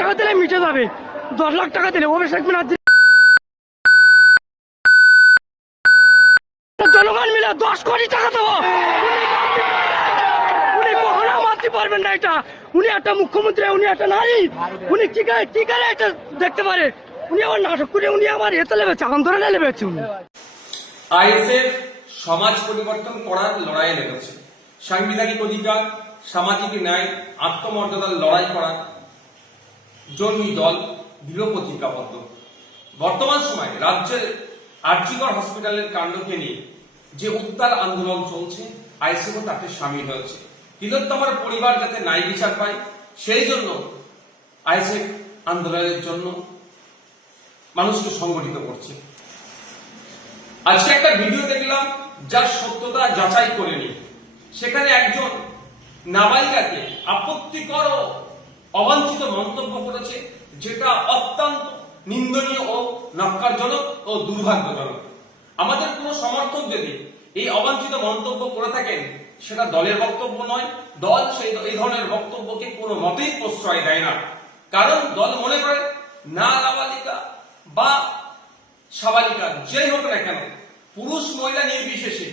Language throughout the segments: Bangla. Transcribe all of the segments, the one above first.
টাকা দিলে মিটে যাবে, 10 লাখ টাকা দিলে ওবে শেখ মিনার জনগণ মিলে 10 কোটি টাকা দেবো। উনি কখনো মানতে পারবেন না এটা। উনি একটা মুখ্যমন্ত্রী, উনি একটা নারী, উনি কি করে এটা দেখতে পারে? উনি আমার নাটক করে উনি আমার এতে লেবেছে, আন্দোলনে লেবেছে। উনি আইএসএফ সমাজ পরিবর্তন করার লড়াইয়ে লেগেছে। সাংবিধানিক অধিকার, সামাজিক ন্যায়, আত্মমর্যাদার লড়াই করার জন্য দল দৃঢ় প্রতিজ্ঞাবদ্ধ। বর্তমান সময়ে রাজ্যের আরজিকর হসপিটালের কাণ্ডকে নিয়ে যে উত্তাল আন্দোলন চলছে, আইএসএফও তাতে সামিল হয়েছে। তিলোত্তমার পরিবার যাতে ন্যায় বিচার পায়, সেই জন্য আইএসএফ আন্দোলনের জন্য মানুষকে সংগঠিত করছে। আজকে একটা ভিডিও দেখলাম যার সত্যতা যাচাই করে নি। সেখানে একজন নাবালিকাকে আপত্তিকর ও অবাঞ্ছিত মন্তব্য করেছে, যেটা অত্যন্ত নিন্দনীয় ও নক্কারজনক ও দুর্ভাগ্যজনক। আমাদের কোনো সমর্থক যদি এই অবাঞ্ছিত মন্তব্য করে থাকেন, সেটা দলের বক্তব্য নয়। দল এই ধরনের বক্তব্যকে কোনো মতেই প্রশ্রয় দেয় না। কারণ দল মনে করে না নাবালিকা বা সাবালিকা যেই হোক না কেন, পুরুষ মহিলা নির্বিশেষে,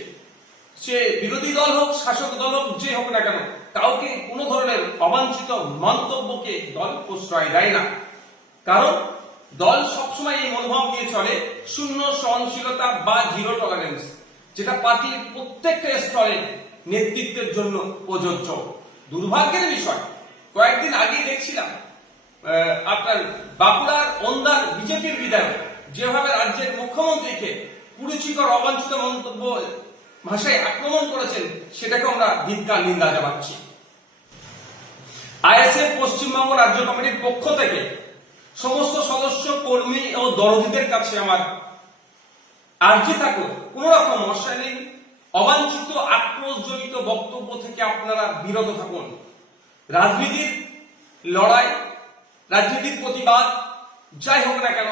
সে বিরোধী দল হোক শাসক দল হোক যে হোক না কেন, কাউকে কোনো ধরনের অবাঞ্ছিত মন্তব্যকে দল প্রশ্রয় দেয় না। কারণ দল সবসময় এই মনোভাব নিয়ে চলে শূন্য সহনশীলতা বা জিরো টলারেন্স, যেটা পার্টির প্রত্যেকটা স্তরে নেতৃত্বের জন্য প্রযোজ্য। দুর্ভাগ্যের বিষয়, কয়েকদিন আগেই দেখছিলাম আপনার বাঁকুড়ার ওন্দার বিজেপির বিধায়ক যেভাবে রাজ্যের মুখ্যমন্ত্রীকে কুরুচিকর অবাঞ্ছিত মন্তব্য ভাষায় আক্রমণ করেছেন, সেটাকে আমরা ধিক্কার নিন্দা জানাচ্ছি। আইএসএফ পশ্চিমবঙ্গ রাজ্য কমিটির পক্ষ থেকে সমস্ত সদস্য, কর্মী ও দরদীদের কাছে আমার আর্জি থাকলো, কোন রকম অশালীন, অবাঞ্ছিত, আক্রোশজনিত বক্তব্য থেকে আপনারা বিরত থাকুন। রাজনীতির লড়াই, রাজনীতির প্রতিবাদ যাই হোক না কেন,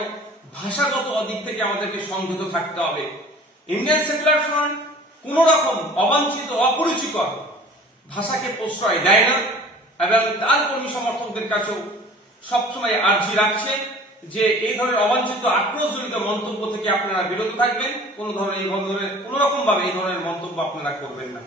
ভাষাগত দিক থেকে আমাদেরকে সংযত থাকতে হবে। ইন্ডিয়ান সেকুলার ফ্রন্ট কোন রকম অবাঞ্ছিত, অপরিচিকর ভাষাকে প্রশ্রয় দেয় না এবং তার কর্মী সমর্থকদের কাছেও সবসময় আর্জি রাখছে যে এই ধরনের অবাঞ্ছিত, আক্রোশজনিত মন্তব্য থেকে আপনারা বিরত থাকবেন। কোন রকম ভাবে এই ধরনের মন্তব্য আপনারা করবেন না।